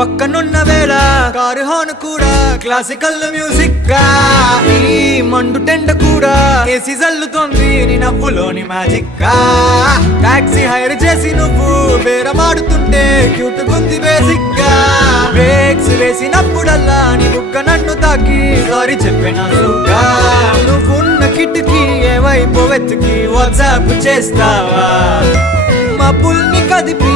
పక్కనున్న వేళ car horn కూడా క్లాసికల్ మ్యూజిక్ గా ఈ మండు టెండ కూడా ఏసీ జల్లుతోంది నీ నవ్వులోని మ్యాజిక్ గా టాక్సీ హైర్ చేసి నువ్వు బేరమాడుతుంటే క్యూట్ గుంది బేసిక్ గా బ్రేక్స్ వేసినప్పుడల్లా నీ బుగ్గ నన్ను తాకి సారీ చెప్పిన సుగా నువ్వున్న కిటికీ ఏ వైపు వెతికి వాట్సాప్ చేస్తావా మబ్బుల్ని కదిపి